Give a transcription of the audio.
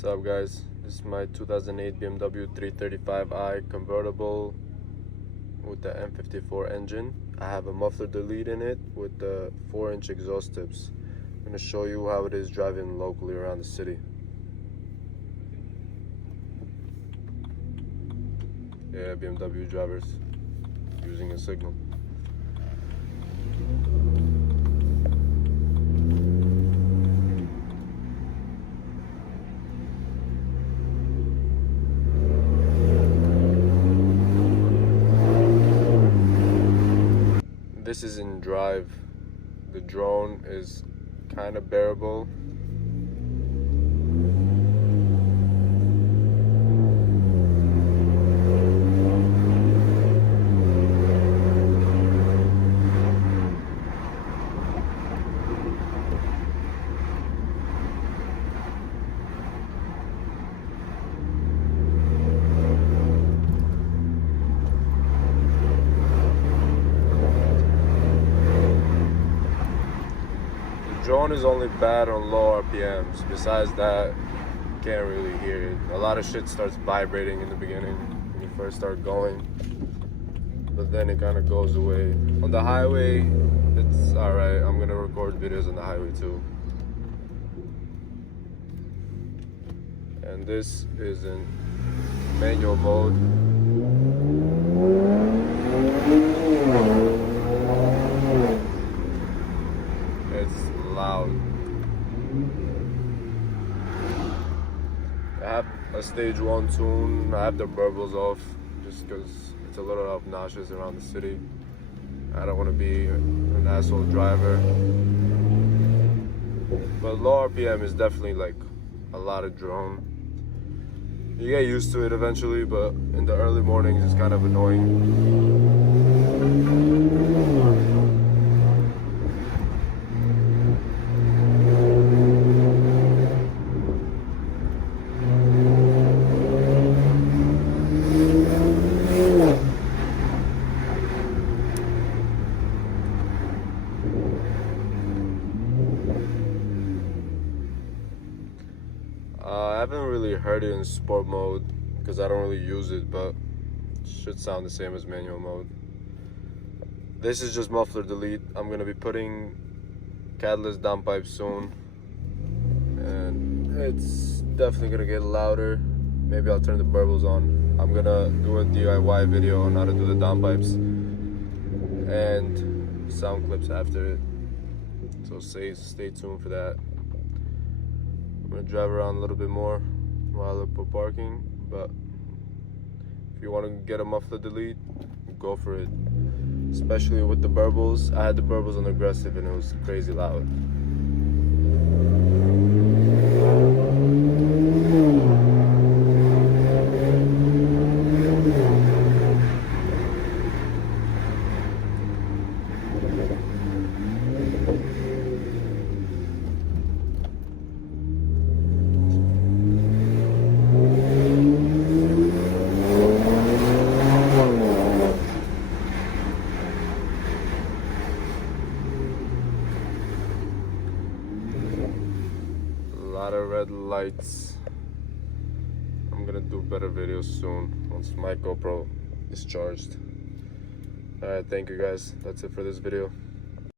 What's up, guys? This is my 2008 BMW 335i convertible with the N54 engine. I have a muffler delete in it with the 4-inch exhaust tips. I'm going to show you how it is driving locally around the city. Yeah, BMW drivers using a signal. This is in drive. The drone is kind of bearable. Drone is only bad on low RPMs. Besides that, you can't really hear it. A lot of shit starts vibrating in the beginning when you first start going, but then it kind of goes away. On the highway, it's alright. I'm gonna record videos on the highway too. And this is in manual mode. It's loud. I have a stage 1 tune. I have the burbles off just because it's a little obnoxious around the city. I don't want to be an asshole driver. But low RPM is definitely like a lot of drone. You get used to it eventually, but in the early mornings it's kind of annoying. I haven't really heard it in sport mode because I don't really use it, but it should sound the same as manual mode. This is just muffler delete. I'm going to be putting catalyst downpipe soon, and it's definitely going to get louder. Maybe I'll turn the burbles on. I'm going to do a DIY video on how to do the downpipes and sound clips after it, so stay tuned for that. I'm gonna drive around a little bit more while I look for parking, but if you want to get a muffler delete, go for it. Especially with the burbles. I had the burbles on aggressive and it was crazy loud. A lot of red lights. I'm gonna do better videos soon once my GoPro is charged. Alright, thank you guys. That's it for this video.